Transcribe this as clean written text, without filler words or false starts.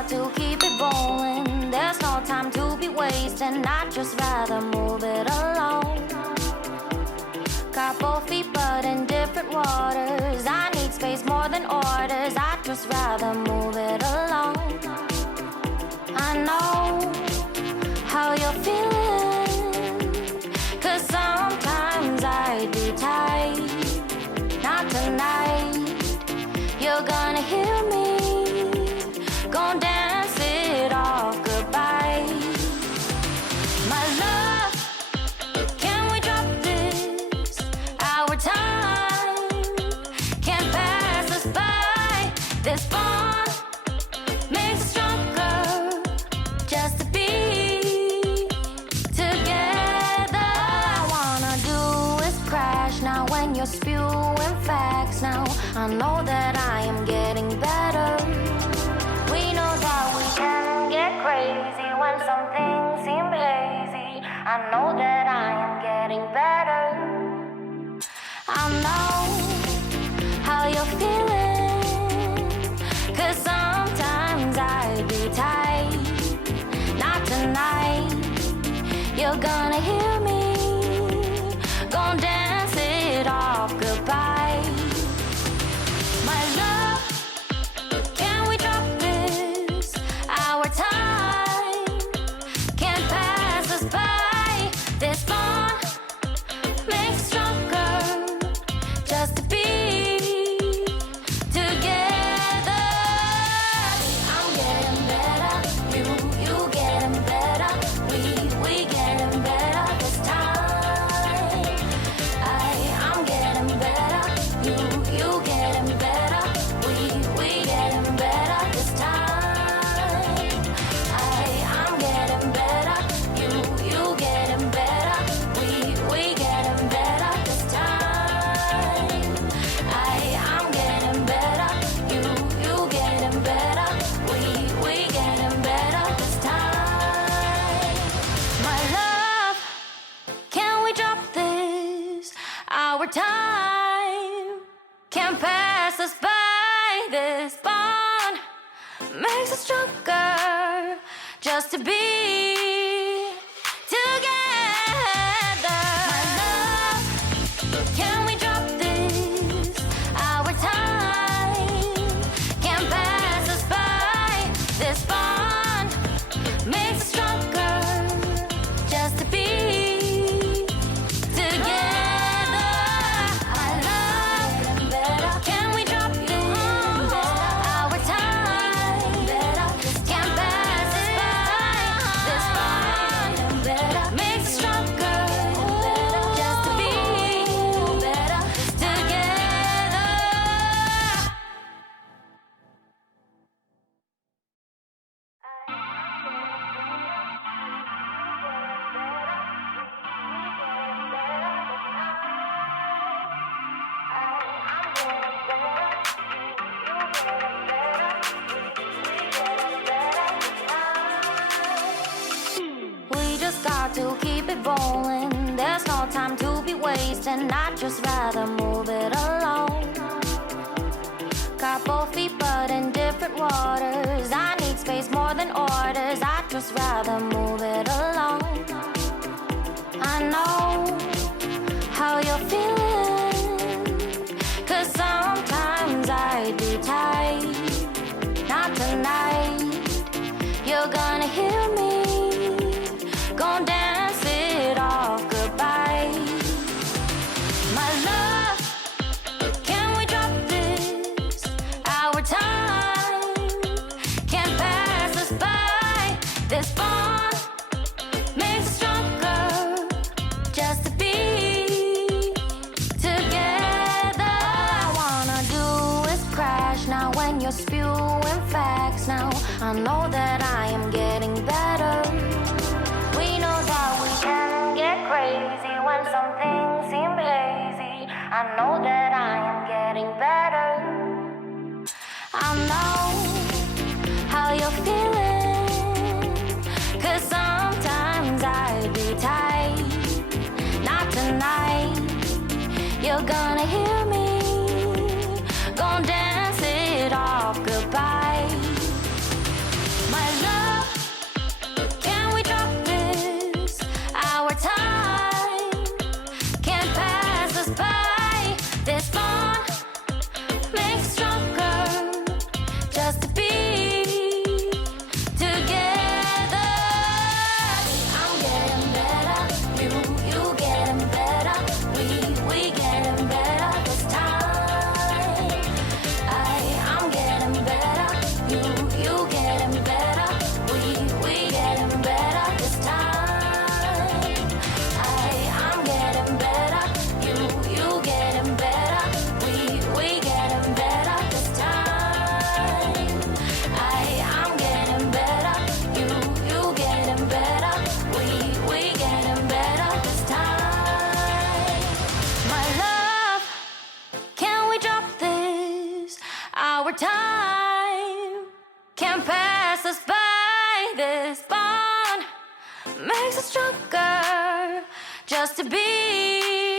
got to keep it rolling. There's no time to be wasting. I'd just rather move it along. Got both feet but in different waters. I need space more than orders. I'd just rather move it along. I know how you're feeling, 'cause sometimes I do tight. Not tonight, you're gonna hear me. Gon' dance it off goodbye. My love, can we drop this? Our time can't pass us by. This bond makes us stronger just to be together. I wanna do is crash now when you're spewing facts. Now I know that I am getting better. We know that we can get crazy when some things seem hazy. I know that I am getting better. I know how you're feeling, 'cause sometimes I be tight. Not tonight, you're gonna hear me. Gon' dance it off goodbye. My love, can we drop this? Our time can't pass us by. This bond makes us stronger just to be together. I'm getting better, you getting better. We getting better this time. I'm getting better, you getting better. We getting better this time. I'm getting better, you getting better. We getting better this time. I'm getting better, you getting better. We getting better this time. My love, can we drop this? Our time can't pass us by. This bond makes us stronger just to be together. My love, can we drop this? Our time can't pass us by. This bond makes us stronger just to be together. I love better. Can we drop this? Our time can't pass us by. This bond makes us stronger just to be together. We just got to keep it rolling. There's no time to be wasting. I'd just rather move it along. Got both feet but in different waters. I need space more than orders. I'd just rather move it along. I know how you're feeling, 'cause sometimes I do tight. Not tonight, you're gonna hear me. Gon' dance it off goodbye. My love, can we drop this? Our time can't pass us by. This bond makes us stronger just to be together. I wanna do is crash now when you're spewing facts. Now I know that I am getting better. We know that we can get crazy when some things seem hazy. I know that I am getting better. I know how you're feeling, 'cause sometimes I do tight. Not tonight, you're gonna hear me. Gon' dance it off goodbye. over time. Can't pass us by. This bond makes us stronger just to be